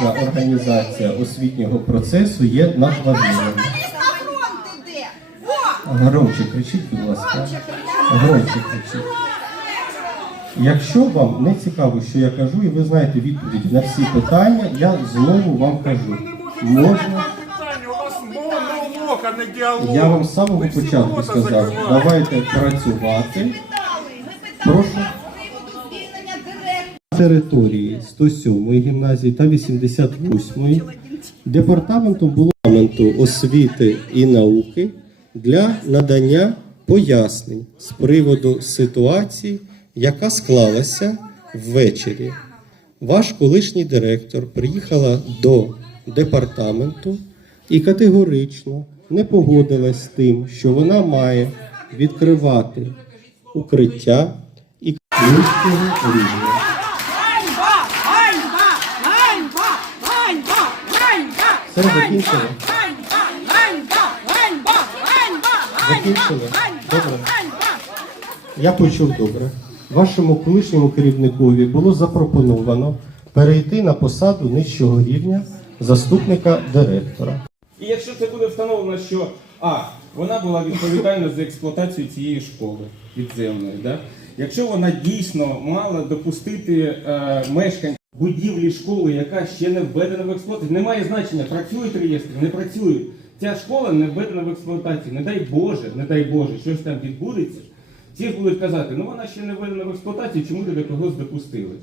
громадська організація освітнього процесу є надважливою. Громче кричіть, будь ласка. Громче кричіть. Якщо вам не цікаво, що я кажу, і ви знаєте відповіді на всі питання, я знову вам кажу. Можна, я вам з самого початку сказав, давайте працювати. Прошу. Території 107-ї гімназії та 88 департаментом було освіти і науки для надання пояснень з приводу ситуації, яка склалася ввечері. Ваш колишній директор приїхала до департаменту і категорично не погодилась з тим, що вона має відкривати укриття і рівня. Ганьба! Ганьба! Ганьба! Ганьба! Ганьба! Все закінчено? Ганьба! Ганьба! Ганьба! Ганьба! Закінчено? Добре. Я почув добре. Вашому колишньому керівникові було запропоновано перейти на посаду нижчого рівня заступника директора. І якщо це буде встановлено, що а, вона була відповідальна за експлуатацію цієї школи підземної, да? якщо вона дійсно мала допустити е, мешкань будівлі школи, яка ще не введена в експлуатацію, немає значення, працюють реєстри, не працюють. Ця школа не введена в експлуатацію. Не дай Боже, не дай Боже, щось там відбудеться. Всі ж будуть казати, ну вона ще не введена в експлуатацію, чому ви до когось допустили?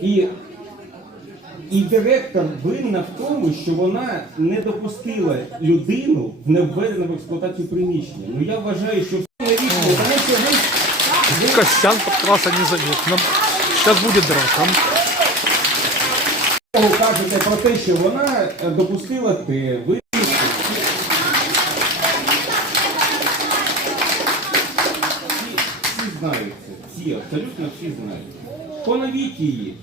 І і директор винна в тому, що вона не допустила людину в невведене в експлуатацію приміщення. Ну я вважаю, що все не що ви Костян подкраса незаметно. Сейчас будет драка. знову кажете про те, що вона е, допустила те, ви всі знають це, всі, абсолютно всі знають. Поновіть її,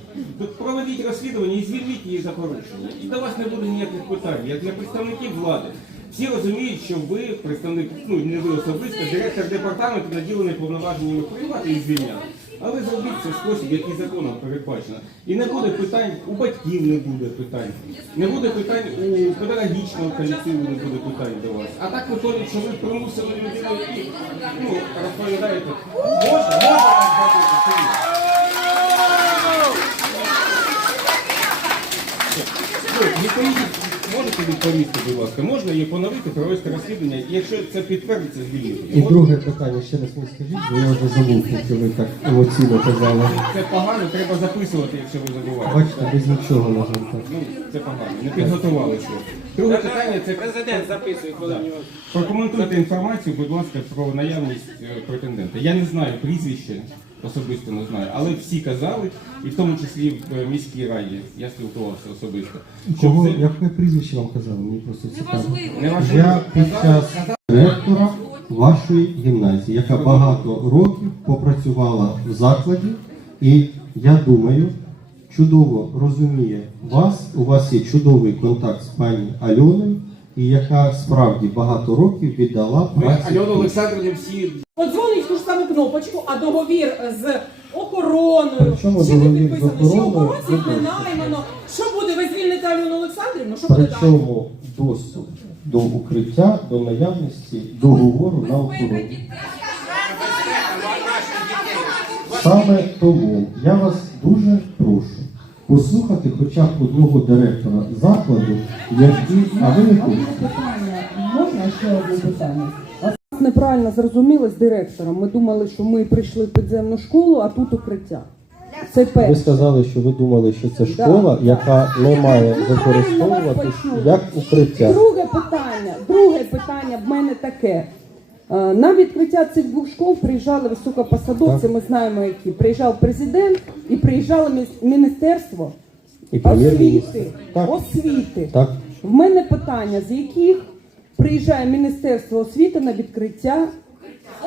проведіть розслідування і звільніть її за порушення. І до вас не буде ніяких питань, як для представників влади. Всі розуміють, що ви представник, ну не ви особисто, директор департаменту наділений повноваженнями приймати і звільняти. Але зробіть це спосіб, який законом передбачено. І не буде питань, у батьків не буде питань, не буде питань у педагогічного колективу, не буде питань до вас. А так виходить, що ви примусили людину, ну, розповідаєте, можна, можна так чи ні? Ну, відповідь можете відповісти, будь ласка, можна її поновити, провести розслідування, і якщо це підтвердиться, звільнити. І друге питання, ще раз мені скажіть, бо я вже забув, що ви так емоційно казали. Це погано, треба записувати, якщо ви забуваєте. Бачите, без нічого, на жаль, так. Ну, це погано, не підготувалися. Друге питання це Президент записує, коли в нього прокоментуйте інформацію, будь ласка, про наявність е, претендента. Я не знаю прізвище, особисто не знаю, але всі казали, і в тому числі в е, міській раді, я спілкувався особисто. Кого, це яке прізвище вам казали? Мені просто цікаво. не важливо. Я під час директора вашої гімназії, яка багато років попрацювала в закладі, і я думаю, чудово розуміє вас. У вас є чудовий контакт з пані Альоною, і яка справді багато років віддала праці. Альону Олександрівну всі Подзвонить в ту ж саму кнопочку, а договір з охороною. Причому Що ви договір з охороною? охоронців не наймано? Що буде? Ви звільните Альону Олександрівну? Що буде далі? Причому доступ до укриття, до наявності договору на охорону. Саме тому я вас дуже прошу послухати хоча б одного директора закладу, який, а ви не хочете. Питання можна ще одне питання? А нас неправильно зрозуміли з директором. Ми думали, що ми прийшли в підземну школу, а тут укриття. Це Ви перше. сказали, що ви думали, що це школа, яка не має використовуватись як укриття. Друге питання. Друге питання в мене таке. Е, На відкриття цих двох школ приїжджали високопосадовці, ми знаємо які. Приїжджав президент і приїжджало міністерство І освіти. Так, освіти. так. В мене питання, з яких приїжджає Міністерство освіти на відкриття,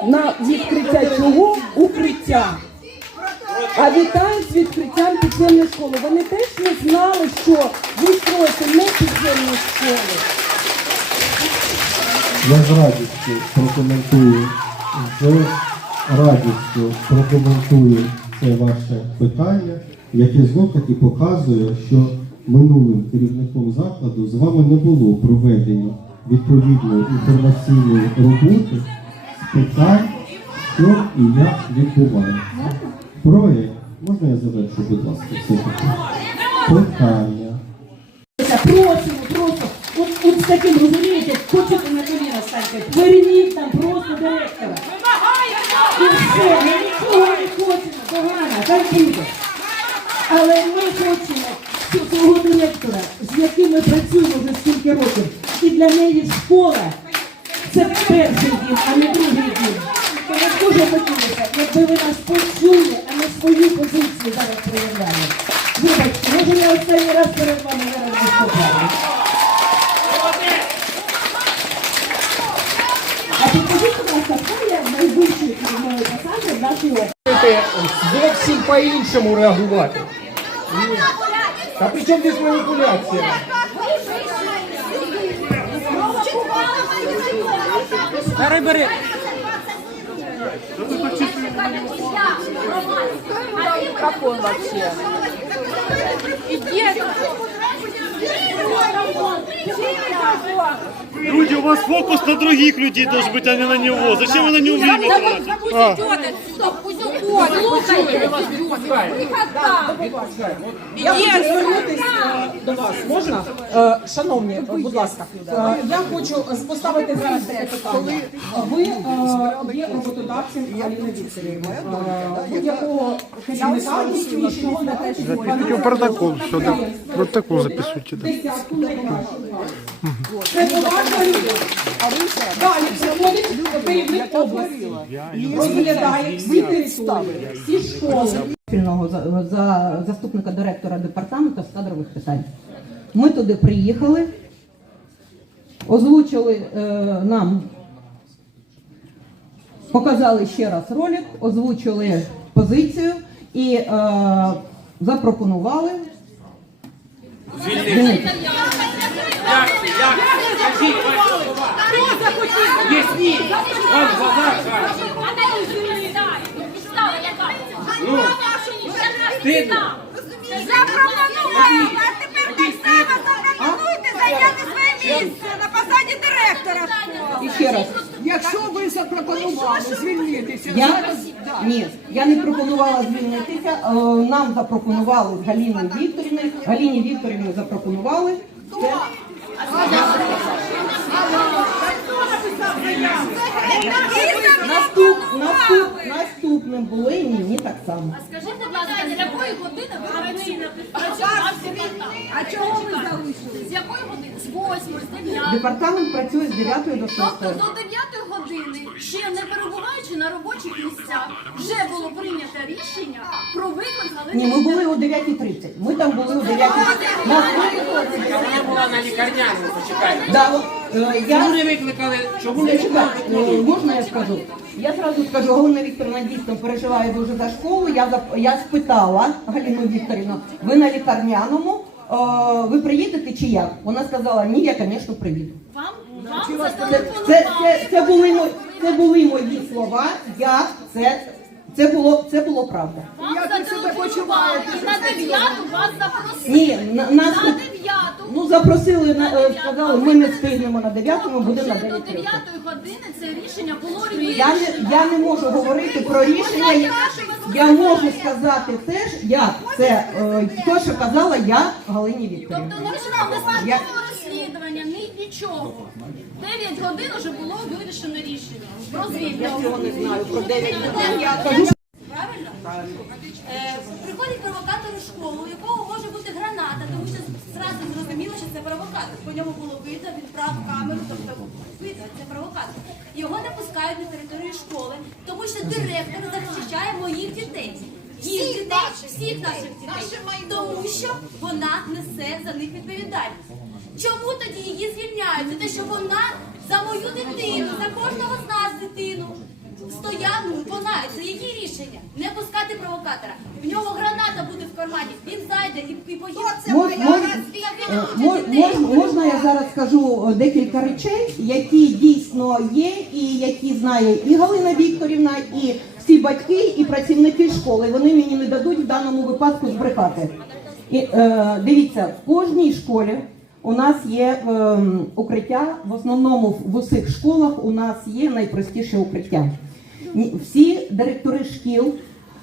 на відкриття чого? Укриття. А вітають з відкриттям підземної школи. Вони теж не знали, що строїте не підземну школу. Я з радістю прокоментую, з радістю прокоментую це ваше питання, яке знов таки показує, що минулим керівником закладу з вами не було проведено відповідної інформаційної роботи з питань, що і як відбувається. Проект, можна я завершу, будь ласка, все питання. Просимо, з таким, розумієте, хочете на коліна стати, верніть там просто директора. І все, ми нічого не хочемо, погано, хай буде. Але ми хочемо цього директора, з яким ми працюємо вже скільки років. І для неї школа це перший дім, а не другий дім. Тому дуже хотілося, якби ви нас почули, а не свою позицію зараз проявляли. Вибачте, може я останній раз перед вами зараз виступаю. А підкажіть, будь ласка, хто є найвищою керівною посадою в нашій області? Будете зовсім по-іншому реагувати. Та при чому здесь маніпуляція? Бери, бери. Как он вообще? Люди, у вас фокус на других людей должен быть, а не на него. Зачем вы на него время тратите? А. Я звернутися до вас. Можна? Е, Шановні, будь ласка, е, я хочу поставити зараз таке питання. Ви е, є роботодавцем Галини Вікторівни. Будь-якого керівника успішного на те, що Такий протокол, що да. Протокол записуйте. Да. десятку. Це поважна людина. Далі приходить керівник області, розглядає всі території, всі школи. профільного за, за заступника директора департаменту з кадрових питань. Ми туди приїхали, озвучили е, нам, показали ще раз ролик, озвучили позицію і е, запропонували. звільнити. Запропонували, а тепер так само запропонуйте зайняти своє місце на посаді директора. І ще раз. Якщо ви запропонували звільнитися, Я ні, я не пропонувала звільнитися. е, Нам запропонували з Галіною Вікторівною. Галіні Вікторівні запропонували. Це Наступ, наступ, наступним було і мені так само. А Скажіть, будь ласка, з якої години ви працюєте? А чого ви залишили? З якої години? З 8, з 9. Департамент працює з 9 до 6. Тобто до 9 години, ще не перебуваючи на робочих місцях, вже було прийнято рішення про виклик Ні, ми були о 9.30. Ми там були о 9.30. Нас я була на лікарняному, почекайте. Да, от, е, я... Чому не викликали? Чому не Зачекай, викликали? е, можна я скажу? Я зразу скажу, Галина Вікторівна дійсно переживає дуже за школу. Я зап- я спитала Галину Вікторівну, ви на лікарняному, е, ви приїдете чи як? Вона сказала, ні, я, звісно, приїду. Вам, вам Це, це, зателефонували. це, це, це, були мої, це були мої слова. Я це, це було це було правда. Вам Як ви себе почуваєте І на 9 вас запросили. Ні, на, нас На 9. ну запросили на е, сказали, ми не встигнемо на 9, ми будемо на Вже 9. до 9 години це рішення було Я не я не можу говорити про рішення. Я, я можу сказати теж, як це е, те, що казала я Галині Вікторівні. Тобто не йшло не Я- розслідування, ні нічого. 9 годин вже було вирішено рішення про звільнення. Я цього не знаю про 9 годин. Я Правильно? Е, приходить провокатор у школу, у якого може бути граната, тому що зразу зрозуміло, що це провокатор. По ньому було видно, він брав камеру, тобто видно, це провокатор. Його не пускають на територію школи, тому що директор захищає моїх дітей. Їх дітей, всіх наших дітей, тому що вона несе за них відповідальність. Чому тоді її звільняють? За те, що вона за мою дитину, за кожного з нас дитину стояв, ну, виконає, це її рішення. Не пускати провокатора. В нього граната буде в кармані, він зайде і, і поїде. Мож- мож- е, мож- мож- Можна я зараз скажу е, декілька речей, які дійсно є, і які знає і Галина Вікторівна, і всі батьки, і працівники школи. Вони мені не дадуть в даному випадку збрехати. І, е, дивіться, в кожній школі у нас є ем, укриття. В основному в усіх школах у нас є найпростіше укриття. Всі директори шкіл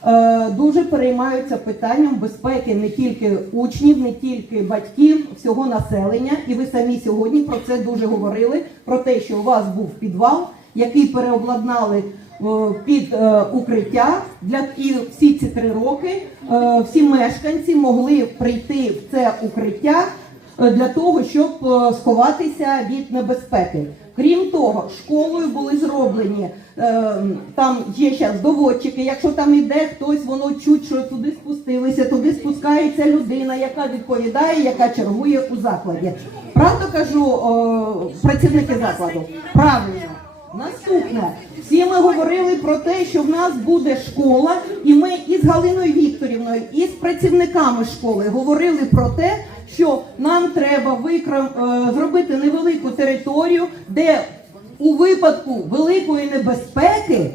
е, дуже переймаються питанням безпеки не тільки учнів, не тільки батьків, всього населення. І ви самі сьогодні про це дуже говорили: про те, що у вас був підвал, який переобладнали е, під е, укриття для і всі ці три роки е, всі мешканці могли прийти в це укриття е, для того, щоб е, сховатися від небезпеки. Крім того, школою були зроблені е, там є зараз доводчики. Якщо там іде хтось, воно чуть, що туди спустилися, туди спускається людина, яка відповідає, яка чергує у закладі. Правда кажу, е, працівники закладу? Правильно. Наступне, всі ми говорили про те, що в нас буде школа, і ми із Галиною Вікторівною, і з працівниками школи говорили про те, що нам треба викром е, зробити невелику територію, де у випадку великої небезпеки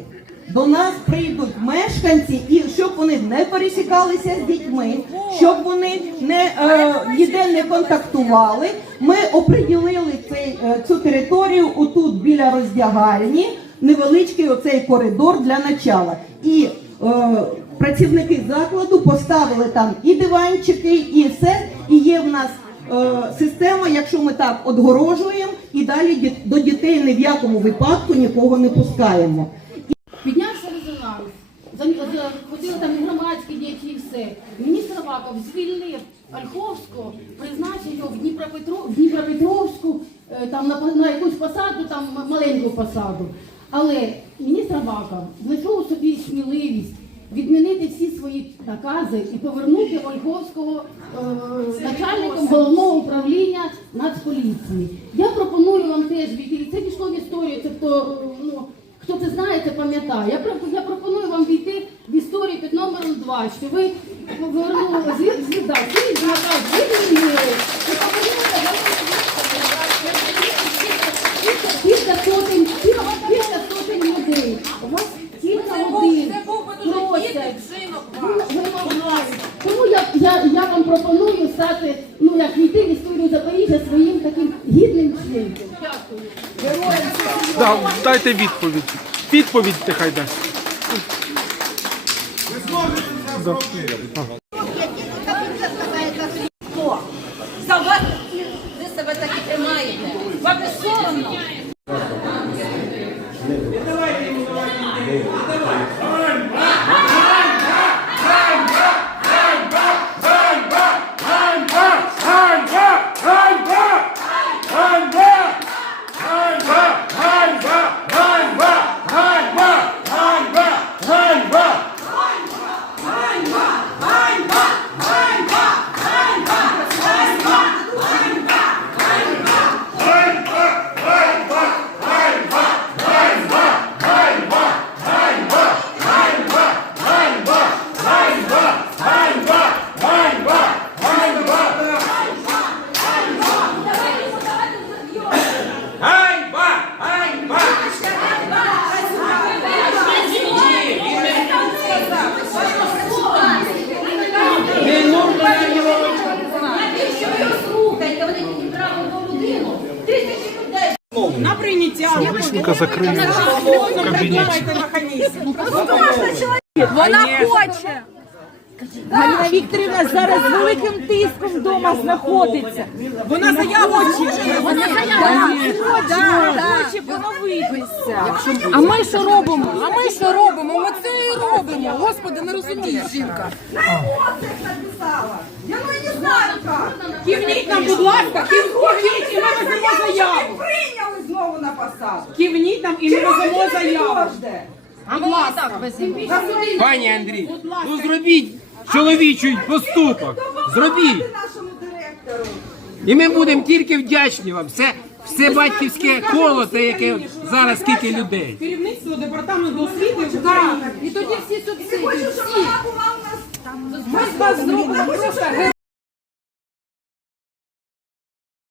до нас прийдуть мешканці, і щоб вони не пересікалися з дітьми, щоб вони не е, ніде не контактували. Ми оприділили цей, е, цю територію отут біля роздягальні, невеличкий оцей коридор для начала. І працівники закладу поставили там і диванчики, і все. І є в нас е, система, якщо ми так одгорожуємо, і далі до дітей ні в якому випадку нікого не пускаємо. Піднявся резонанс. Ходили там і громадські діячі і все. Міністр Аваков звільнив Ольховського, призначив його в, Дніпропетро... в Дніпропетровську, е, там на, на якусь посаду, там маленьку посаду. Але міністр Аваков знайшов у собі сміливість відмінити всі свої накази і повернути Ольховського е, начальником головного управління Нацполіції. Я пропоную вам теж війти. Це пішло в історію. Це хто ну. Хто це знає, це пам'ятає. Я, я пропоную вам війти в історію під номером 2, що ви повернули наказ звільнили і повернули кілька сотень, кілька- кілька сотень людей. У вас кілька годин просять. Ви- вимагають. Тому я, я, я вам пропоную стати, ну як війти в історію Запоріжжя своїм таким гідним членом. Дякую. Да, дайте відповідь. Відповідь нехай дасть. Да. Хто? За вас ви себе так і тримаєте. Вам не соромно? Навіщо ви його слухаєте? Вони тільки право одну людину. Тисячі людей. На прийняття Закрили в кабинете. Вона хоче. Галина Вікторівна зараз з великим тиском вдома знаходиться. Вона заяву хоче. Вона хоче поновитися. А ми що робимо? А ми що робимо? Ми це і робимо. Господи, не розумієш, жінка. Я ну і не знаю як. Кивніть нам, будь ласка, кивніть і ми веземо заяву. Прийняли знову на посаду. Кивніть нам і ми веземо заяву. Жде. Будь ласка. Пані Андрій, ну зробіть чоловічий поступок. Зробіть. Нашому директору. І ми будемо тільки вдячні вам. Все, все батьківське коло, те, яке зараз скільки людей. Керівництво департаменту освіти в Україні. І тоді всі субсидії, Хочу, щоб всі. вона була у нас. Ми з вас зробимо